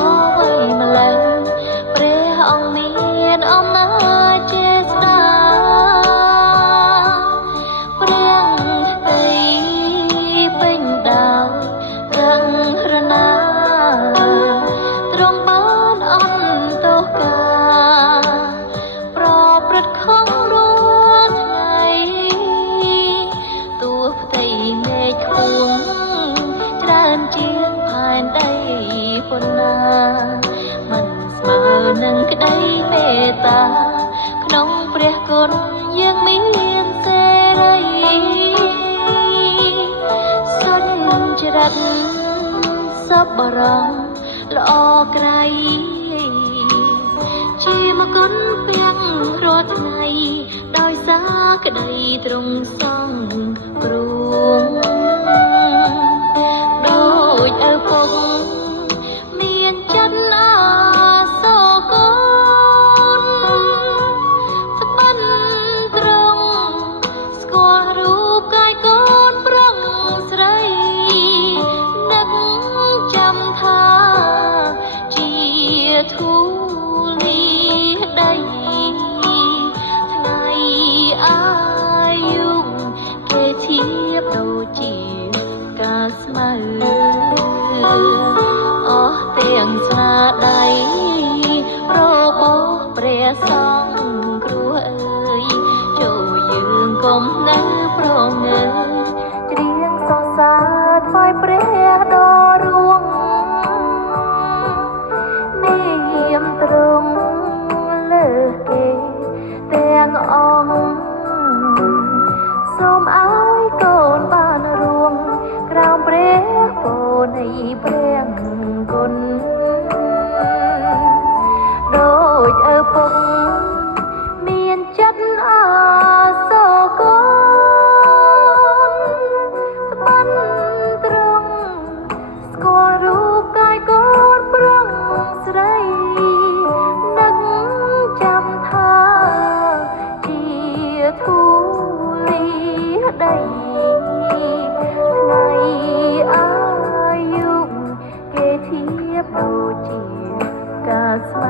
អ្វីម្ល៉េះព្រះអង្គមានអំណាចចេស្តាព្រះតីពេញដោយរង្រណាទ្រង់បានអន្តោការប្រព្រឹត្តខុសរាល់ថ្ងៃទួផ្ទៃមេឃខ្ពស់ច្រើនជាងផែនដីប៉ុណ្ណាមិនស្មើនឹងក្តីមេត្តាក្នុងព្រះគុណយើងមានសេរីសុចរិតសប្បុរសល្អក្រៃជាមគុណពាំងរាល់ថ្ងៃដោយសារក្តីទ្រង់សង់គ្រោងដូចឪពុកមានចិត្តអាសូរកូនត្បិនទ្រង់ស្គាល់រូបកាយកូនប្រុងស្រីនឹកចាំថាជាធូលីដីថ្ងៃអាយុគេធៀបដូចជាកាស្មៅអស់ទាំងស្នាដៃរបស់ព្រះសង្ឃគ្រូអើយចូលយើងកុំនៅប្រងើច្រៀងសរសើរថ្វាយព្រះដ៏រួងនាមទ្រង់លើសគេទាំងអង្គសូមឲ្យកូនបានរួមក្រោមព្រះពរនៃព្រះគុណដូចឪពុកមានចិត្តអាសូរកូនត្បិនទ្រង់ស្គាល់រូបកាយកូនប្រុងស្រីនឹកចាំថាជាធូលីដីថ្ងៃអាយុគេធៀបដូចជាកាស្មៅ